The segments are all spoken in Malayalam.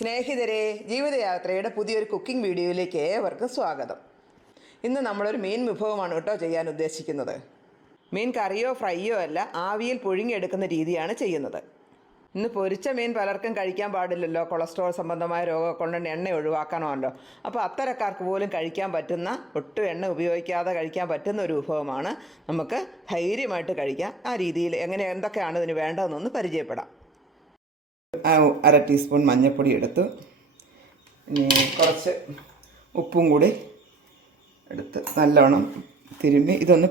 സ്നേഹിതരെ ജീവിതയാത്രയുടെ പുതിയൊരു കുക്കിംഗ് വീഡിയോയിലേക്ക് ഏവർക്കും സ്വാഗതം. ഇന്ന് നമ്മളൊരു മീൻ വിഭവമാണ് കേട്ടോ ചെയ്യാൻ ഉദ്ദേശിക്കുന്നത്. മീൻ കറിയോ ഫ്രൈയോ അല്ല ആവിയിൽ പുഴുങ്ങിയെടുക്കുന്ന രീതിയാണ് ചെയ്യുന്നത്. ഇന്ന് പൊരിച്ച മീൻ പലർക്കും കഴിക്കാൻ പാടില്ലല്ലോ. കൊളസ്ട്രോൾ സംബന്ധമായ രോഗമൊക്കെ കൊണ്ട് എണ്ണ ഒഴിവാക്കണമല്ലോ അപ്പോൾ അത്തരക്കാർക്ക് പോലും കഴിക്കാൻ പറ്റുന്ന ഒട്ടും എണ്ണ ഉപയോഗിക്കാതെ കഴിക്കാൻ പറ്റുന്ന ഒരു വിഭവമാണ് നമുക്ക് ധൈര്യമായിട്ട് കഴിക്കാം. ആ രീതിയിൽ എങ്ങനെ എന്തൊക്കെയാണ് ഇതിന് വേണ്ടതെന്നൊന്ന് പരിചയപ്പെടാം. അര ടീസ്പൂൺ മഞ്ഞൾപ്പൊടി എടുത്ത് ഇനി കുറച്ച് ഉപ്പും കൂടി എടുത്ത് നല്ലവണ്ണം തിരുമ്മി ഇതൊന്ന്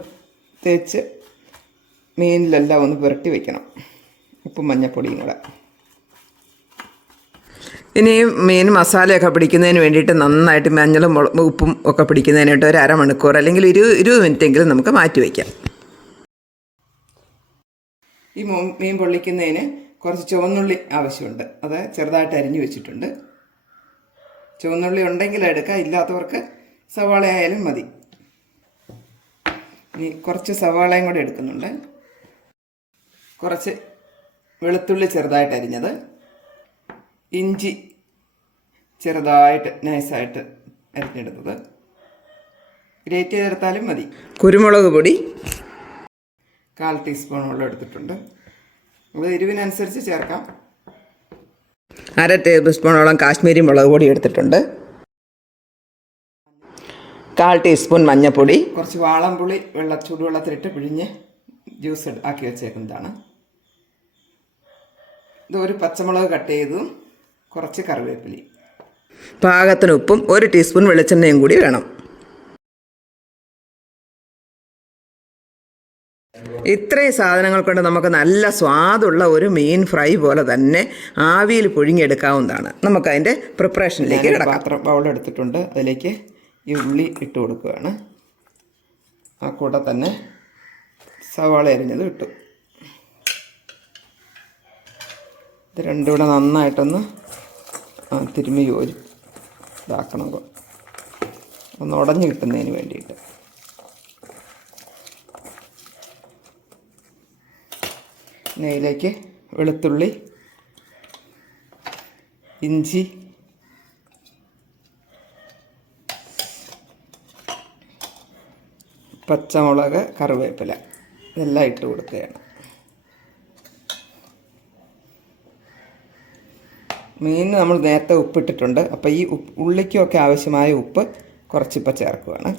തേച്ച് മീനിലെല്ലാം ഒന്ന് പുരട്ടി വെക്കണം. ഉപ്പും മഞ്ഞൾപ്പൊടിയും കൂടെ. ഇനി മീൻ മസാലയൊക്കെ പിടിക്കുന്നതിന് വേണ്ടിയിട്ട് നന്നായിട്ട് മഞ്ഞളും ഉപ്പും ഒക്കെ പിടിക്കുന്നതിനായിട്ട് ഒരു അരമണിക്കൂർ അല്ലെങ്കിൽ ഇരു ഇരുപത് മിനിറ്റെങ്കിലും നമുക്ക് മാറ്റി വയ്ക്കാം ഈ മീൻ പൊള്ളിക്കുന്നതിന് കുറച്ച് ചുവന്നുള്ളി ആവശ്യമുണ്ട്. അത് ചെറുതായിട്ട് അരിഞ്ഞു വെച്ചിട്ടുണ്ട്. ചുവന്നുള്ളി ഉണ്ടെങ്കിൽ എടുക്കാം. ഇല്ലാത്തവർക്ക് സവാള ആയാലും മതി. ഇനി കുറച്ച് സവാളയും കൂടെ എടുക്കുന്നുണ്ട്. കുറച്ച് വെളുത്തുള്ളി ചെറുതായിട്ട് അരിഞ്ഞത്. ഇഞ്ചി ചെറുതായിട്ട് നൈസായിട്ട് അരിഞ്ഞെടുത്തത്. ഗ്രേറ്റ് ചെയ്തെടുത്താലും മതി. കുരുമുളക് പൊടി. കാൽ ടീസ്പൂണോളം എടുത്തിട്ടുണ്ട്. അത് എരിവിനനുസരിച്ച് ചേർക്കാം. അര ടേബിൾ സ്പൂണോളം കാശ്മീരി മുളക് പൊടി എടുത്തിട്ടുണ്ട്. കാൽ ടീസ്പൂൺ മഞ്ഞൾപ്പൊടി കുറച്ച് വാളംപുളി വെള്ള ചൂടുവെള്ളത്തിലിട്ട് പിഴിഞ്ഞ് ജ്യൂസ് ആക്കി വെച്ചേക്കുന്നതാണ്. ഇത് ഒരു പച്ചമുളക് കട്ട് ചെയ്തും കുറച്ച് കറിവേപ്പിലി പാകത്തിന് ഉപ്പും ഒരു ടീസ്പൂൺ വെളിച്ചെണ്ണയും കൂടി വേണം. ഇത്രയും സാധനങ്ങൾ കൊണ്ട് നമുക്ക് നല്ല സ്വാദുള്ള ഒരു മീൻ ഫ്രൈ പോലെ തന്നെ ആവിയിൽ പുഴുങ്ങിയെടുക്കാവുന്നതാണ്. നമുക്ക് പ്രിപ്പറേഷനിലേക്ക് പാത്രം ബൗൾ എടുത്തിട്ടുണ്ട്. അതിലേക്ക് ഈ ഉള്ളി ഇട്ട് കൊടുക്കുകയാണ്. ആ കൂടെ തന്നെ സവാള എരിഞ്ഞത് ഇട്ടു. ഇത് രണ്ടും കൂടെ നന്നായിട്ടൊന്ന് തിരുമ്മി യോജി ഇതാക്കണം. ഒന്ന് ഉടഞ്ഞു കിട്ടുന്നതിന് വേണ്ടിയിട്ട്. നെയ്യിലേക്ക് വെളുത്തുള്ളി ഇഞ്ചി പച്ചമുളക് കറിവേപ്പില ഇതെല്ലാം ഇട്ട് കൊടുക്കുകയാണ്. മീൻ നമ്മൾ നേരത്തെ ഉപ്പിട്ടിട്ടുണ്ട്. അപ്പോൾ ഈ ഉപ്പ് ഉള്ളിക്കുമൊക്കെ ആവശ്യമായ ഉപ്പ് കുറച്ചിപ്പോൾ ചേർക്കുകയാണ്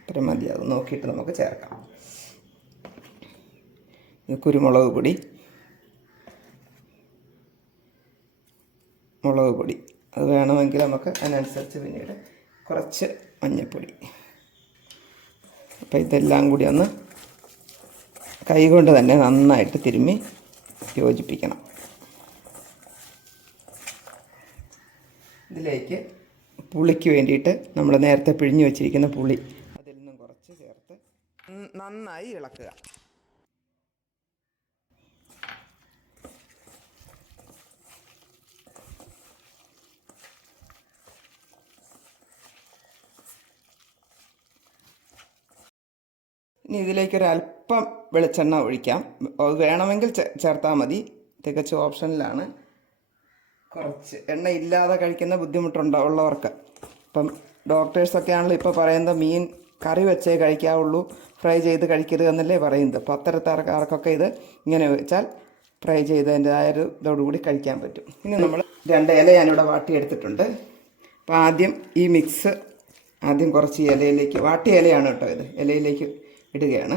അത്രയും മതിയാകും നോക്കിയിട്ട് നമുക്ക് ചേർക്കാം. കുരുമുളക് പൊടി. മുളക് പൊടി. അത് വേണമെങ്കിൽ നമുക്ക് അതിനനുസരിച്ച് പിന്നീട് കുറച്ച് മഞ്ഞൾപ്പൊടി അപ്പോൾ ഇതെല്ലാം കൂടി ഒന്ന് കൈകൊണ്ട് തന്നെ നന്നായിട്ട് തിരുമ്മി യോജിപ്പിക്കണം. ഇതിലേക്ക് പുളിക്ക് വേണ്ടിയിട്ട് നമ്മൾ നേരത്തെ പിഴിഞ്ഞു വെച്ചിരിക്കുന്ന പുളി. അതിൽ നിന്നും കുറച്ച് ചേർത്ത് നന്നായി ഇളക്കുക. ഇനി ഇതിലേക്കൊരു അല്പം വെളിച്ചെണ്ണ ഒഴിക്കാം. അത് വേണമെങ്കിൽ ചേർത്താൽ മതി. തികച്ചും ഓപ്ഷനിലാണ്. കുറച്ച് എണ്ണ ഇല്ലാതെ കഴിക്കുന്ന ബുദ്ധിമുട്ടുണ്ടാവുള്ളവർക്ക് ഇപ്പം ഡോക്ടേഴ്സൊക്കെ ആണല്ലോ ഇപ്പോൾ പറയുന്നത് മീൻ കറി വെച്ചേ കഴിക്കാവുള്ളൂ ഫ്രൈ ചെയ്ത് കഴിക്കരുത് എന്നല്ലേ പറയുന്നത്. അപ്പോൾ അത്തരക്കാർക്കൊക്കെ ഇത് ഇങ്ങനെ വെച്ചാൽ ഫ്രൈ ചെയ്തതിന്റെതായ ഒരു ഇതോടുകൂടി കഴിക്കാൻ പറ്റും. ഇനി നമ്മൾ രണ്ട് ഇല ഞാനിവിടെ വാട്ടിയെടുത്തിട്ടുണ്ട്. അപ്പോൾ ആദ്യം ഈ മിക്സ് ആദ്യം കുറച്ച് ഇലയിലേക്ക് വാട്ടിയ ഇലയാണ് കേട്ടോ ഇത്. ഇലയിലേക്ക് ഇടുകയാണ്.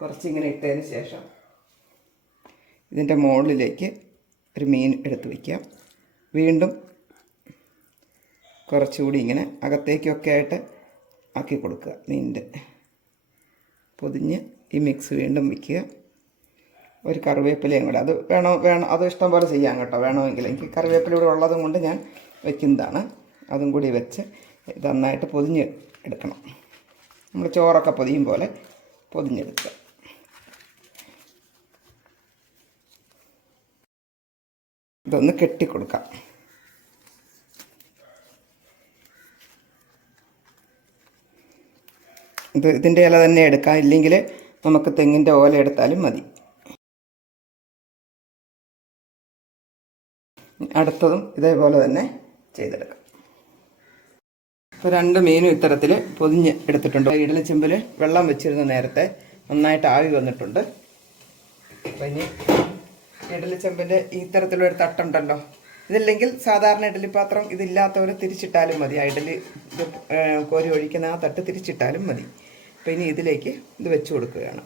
കുറച്ചിങ്ങനെ ഇട്ടതിന് ശേഷം ഇതിന്റെ മുകളിലേക്ക് ഒരു മീൻ എടുത്ത് വയ്ക്കാം. വീണ്ടും കുറച്ചുകൂടി ഇങ്ങനെ അകത്തേക്കൊക്കെ ആയിട്ട് ആക്കി കൊടുക്കുക മീനിന്റെ. പൊതിഞ്ഞ് ഈ മിക്സ് വീണ്ടും വയ്ക്കുക. ഒരു കറിവേപ്പിലയും കൂടെ. അത് വേണോ വേണം അത് ഇഷ്ടം പോലെ ചെയ്യാം കേട്ടോ. വേണമെങ്കിൽ. എനിക്ക് കറിവേപ്പില ഇവിടെ ഉള്ളതും കൊണ്ട് ഞാൻ വയ്ക്കുന്നതാണ് അതും കൂടി വെച്ച് നന്നായിട്ട് പൊതിഞ്ഞ് എടുക്കണം. നമ്മൾ ചോറൊക്കെ പൊതിയും പോലെ പൊതിഞ്ഞെടുക്കുക. ഇതൊന്ന് കെട്ടിക്കൊടുക്കാം. ഇത് ഇതിന്റെ ഇല തന്നെ എടുക്കാം. ഇല്ലെങ്കിൽ നമുക്ക് തെങ്ങിന്റെ ഓല എടുത്താലും മതി. അടുത്തതും ഇതേപോലെ തന്നെ ചെയ്തെടുക്കാം. ഇപ്പോൾ രണ്ട് മീനും ഇത്തരത്തിൽ പൊതിഞ്ഞ് എടുത്തിട്ടുണ്ട്. ഇഡലിച്ചെമ്പിൽ വെള്ളം വെച്ചിരുന്ന നേരത്തെ നന്നായിട്ട് ആവി വന്നിട്ടുണ്ട്. അപ്പം ഇനി ഇഡലിച്ചെമ്പിന്റെ ഈ തരത്തിലൊരു തട്ടുണ്ടല്ലോ ഇതില്ലെങ്കിൽ സാധാരണ ഇഡലി പാത്രം ഇതില്ലാത്തവർ തിരിച്ചിട്ടാലും മതി. ആ ഇഡലി കോരി ഒഴിക്കുന്ന ആ തട്ട് തിരിച്ചിട്ടാലും മതി. അപ്പം ഇനി ഇതിലേക്ക് ഇത് വെച്ച് കൊടുക്കുകയാണ്.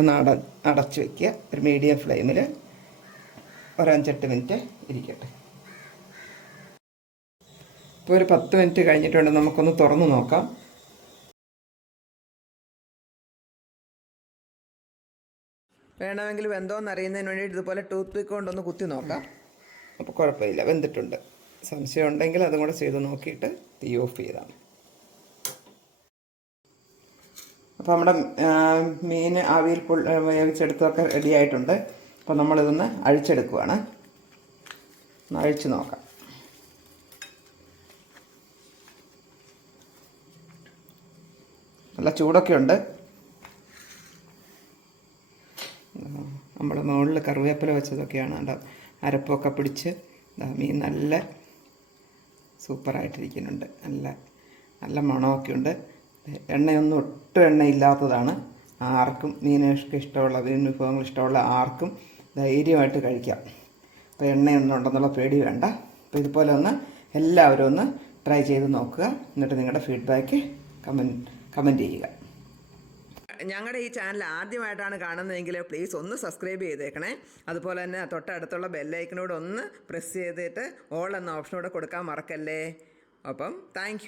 ഒന്ന് അട അടച്ച് വയ്ക്കുക ഒരു മീഡിയം ഫ്ലെയിമിൽ ഒരഞ്ചെട്ട് മിനിറ്റ് ഇരിക്കട്ടെ. ഇപ്പോൾ ഒരു പത്ത് മിനിറ്റ് കഴിഞ്ഞിട്ടുണ്ട്. നമുക്കൊന്ന് തുറന്ന് നോക്കാം. വേണമെങ്കിൽ വെന്തോന്ന് അറിയുന്നതിന് വേണ്ടി ഇതുപോലെ ടൂത്ത് പിക്ക് കൊണ്ടൊന്ന് കുത്തി നോക്കാം. അപ്പോൾ കുഴപ്പമില്ല. വെന്തിട്ടുണ്ട്. സംശയം ഉണ്ടെങ്കിൽ അതും കൂടെ ചെയ്ത് നോക്കിയിട്ട് തീ ഓഫ് ചെയ്താൽ മതി. അപ്പോൾ നമ്മുടെ മീൻ ആവിയിൽ പുൾ വേവിച്ചെടുത്തൊക്കെ റെഡി ആയിട്ടുണ്ട് അപ്പോൾ നമ്മളിതൊന്ന് അഴിച്ചെടുക്കുവാണ്. ഒന്ന് അഴിച്ച് നോക്കാം. നല്ല ചൂടൊക്കെ ഉണ്ട് നമ്മൾ മുകളിൽ കറിവേപ്പില വെച്ചതൊക്കെയാണ്. അവിടെ അരപ്പൊക്കെ പിടിച്ച് മീൻ നല്ല സൂപ്പറായിട്ടിരിക്കുന്നുണ്ട്. നല്ല നല്ല മണമൊക്കെ ഉണ്ട് എണ്ണയൊന്നും ഒട്ടും എണ്ണയില്ലാത്തതാണ്. ആർക്കും മീനൊക്കെ ഇഷ്ടമുള്ള മീൻ വിഭവങ്ങൾ ഇഷ്ടമുള്ള ആർക്കും ധൈര്യമായിട്ട് കഴിക്കാം. അപ്പോൾ എണ്ണയൊന്നും ഉണ്ടെന്നുള്ള പേടി വേണ്ട. അപ്പോൾ ഇതുപോലെ ഒന്ന് എല്ലാവരും ഒന്ന് ട്രൈ ചെയ്ത് നോക്കുക. എന്നിട്ട് നിങ്ങളുടെ ഫീഡ്ബാക്ക് കമന്റ് കമന്റ് ചെയ്യുക. ഞങ്ങളുടെ ഈ ചാനൽ ആദ്യമായിട്ടാണ് കാണുന്നതെങ്കിൽ പ്ലീസ് ഒന്ന് സബ്സ്ക്രൈബ് ചെയ്തേക്കണേ. അതുപോലെ തന്നെ തൊട്ടടുത്തുള്ള ബെല്ലൈക്കനോട് ഒന്ന് പ്രസ് ചെയ്തിട്ട് ഓൾ എന്ന ഓപ്ഷനോട് കൊടുക്കാൻ മറക്കല്ലേ. അപ്പം താങ്ക്